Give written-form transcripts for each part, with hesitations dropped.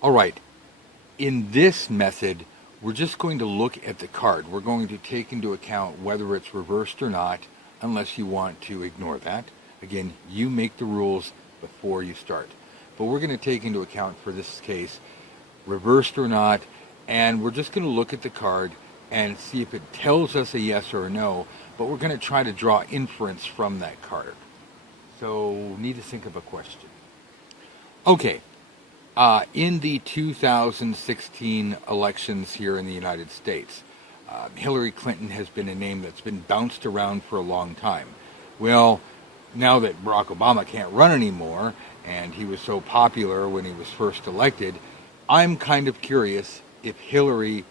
All right. In this method, we're just going to look at the card. We're going to take into account whether it's reversed or not, unless you want to ignore that. Again, you make the rules before you start. But we're going to take into account for this case, reversed or not, and we're just going to look at the card and see if it tells us a yes or a no, but we're going to try to draw inference from that card. So, need to think of a question. Okay, in the 2016 elections here in the United States, Hillary Clinton has been a name that's been bounced around for a long time. Well, now that Barack Obama can't run anymore, and he was so popular when he was first elected, I'm kind of curious if Hillary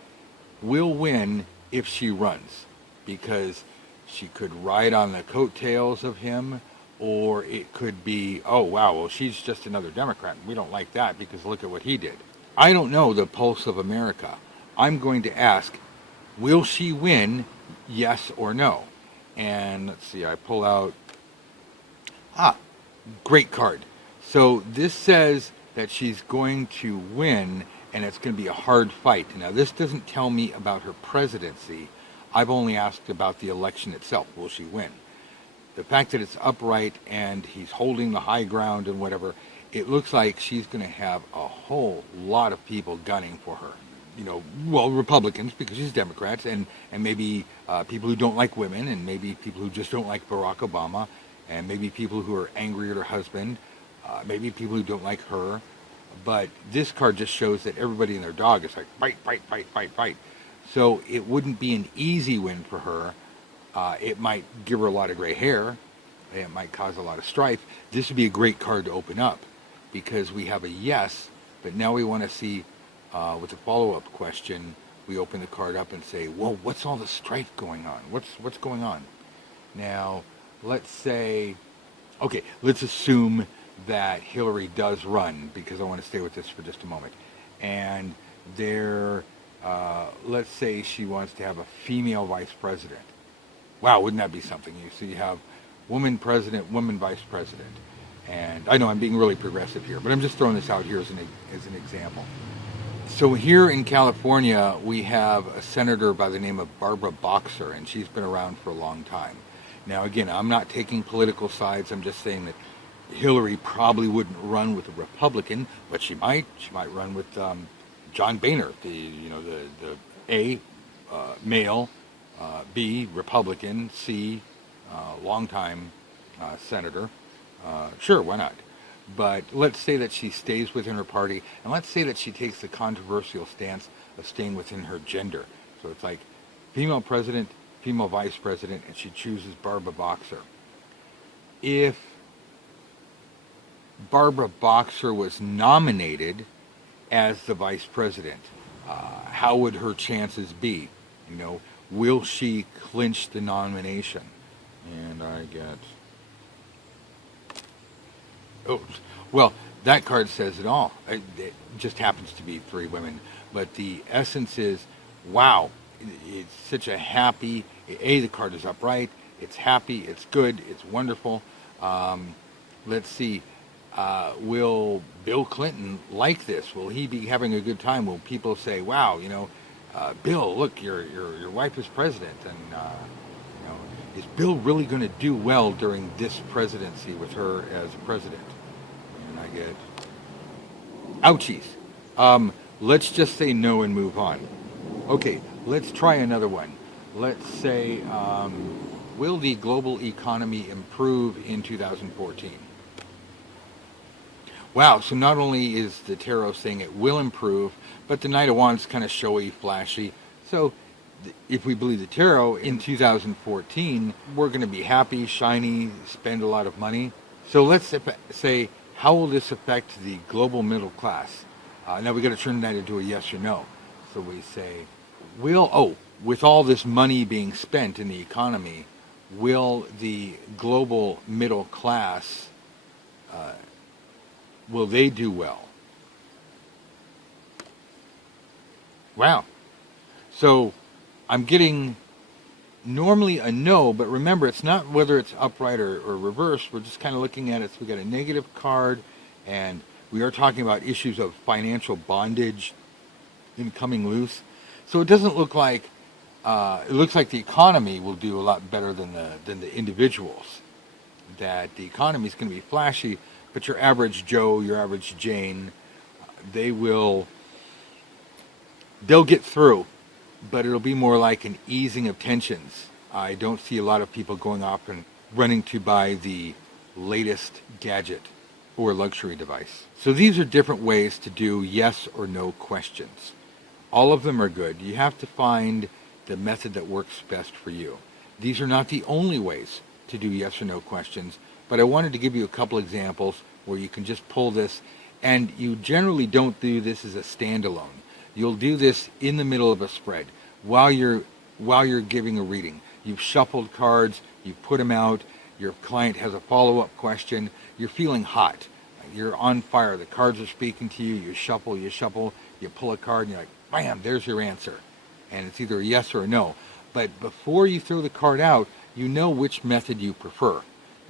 will win if she runs, because she could ride on the coattails of him, or it could be, oh wow, well she's just another Democrat. We don't like that because look at what he did. I don't know the pulse of America. I'm going to ask, will she win, yes or no? And let's see, I pull out, great card. So this says that she's going to win and it's going to be a hard fight. Now this doesn't tell me about her presidency. I've only asked about the election itself. Will she win? The fact that it's upright and he's holding the high ground and whatever, it looks like she's going to have a whole lot of people gunning for her. You know, well, Republicans, because she's Democrats, and maybe people who don't like women, and maybe people who just don't like Barack Obama, and maybe people who are angry at her husband, maybe people who don't like her. But this card just shows that everybody and their dog is like, fight, fight, fight, fight, fight. So it wouldn't be an easy win for her. It might give her a lot of gray hair. It might cause a lot of strife. This would be a great card to open up because we have a yes, but now we want to see with a follow-up question, we open the card up and say, well, what's all the strife going on? What's going on? Now, let's say, okay, let's assume that Hillary does run because I want to stay with this for just a moment. And let's say she wants to have a female vice president. Wow, wouldn't that be something? So you have woman president, woman vice president. And I know I'm being really progressive here, but I'm just throwing this out here as an example. So here in California, we have a senator by the name of Barbara Boxer, and she's been around for a long time. Now, again, I'm not taking political sides. I'm just saying that Hillary probably wouldn't run with a Republican, but she might. She might run with John Boehner, the A, male, B, Republican, C, longtime senator. Sure, why not? But let's say that she stays within her party, and let's say that she takes the controversial stance of staying within her gender. So it's like female president, female vice president, and she chooses Barbara Boxer. If Barbara Boxer was nominated as the vice president, how would her chances be? You know, will she clinch the nomination? And I get... Oh, well, that card says it all. It just happens to be three women. But the essence is, wow, it's such a happy... the card is upright. It's happy. It's good. It's wonderful. Let's see. Will Bill Clinton like this? Will he be having a good time? Will people say, wow, Bill, look, your wife is president. And, is Bill really going to do well during this presidency with her as president? And I get, ouchies. Let's just say no and move on. Okay, let's try another one. Let's say, will the global economy improve in 2014? Wow, so not only is the tarot saying it will improve, but the Knight of Wands kind of showy, flashy. So if we believe the tarot, in 2014, we're going to be happy, shiny, spend a lot of money. So let's say, how will this affect the global middle class? Now we got to turn that into a yes or no. So we say, with all this money being spent in the economy, will the global middle class, will they do well? Wow. So I'm getting normally a no, but remember, it's not whether it's upright or reversed. We're just kind of looking at it. So we got a negative card, and We are talking about issues of financial bondage and coming loose. So it doesn't look like it looks like the economy will do a lot better than the individuals. That the economy is going to be flashy, but your average Joe, your average Jane, they'll get through, but it'll be more like an easing of tensions. I don't see a lot of people going off and running to buy the latest gadget or luxury device. So these are different ways to do yes or no questions. All of them are good. You have to find the method that works best for you. These are not the only ways to do yes or no questions, but I wanted to give you a couple examples where you can just pull this, and you generally don't do this as a standalone. You'll do this in the middle of a spread while you're giving a reading. You've shuffled cards, you've put them out, your client has a follow-up question, you're feeling hot, you're on fire, the cards are speaking to you, you shuffle, you pull a card, and you're like, bam, there's your answer. And it's either a yes or a no. But before you throw the card out, you know which method you prefer.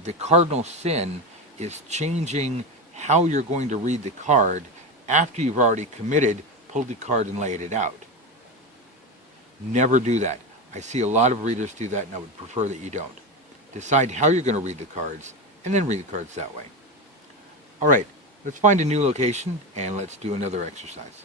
The cardinal sin is changing how you're going to read the card after you've already committed, pulled the card and laid it out. Never do that. I see a lot of readers do that, and I would prefer that you don't. Decide how you're going to read the cards, and then read the cards that way. All right, let's find a new location, and let's do another exercise.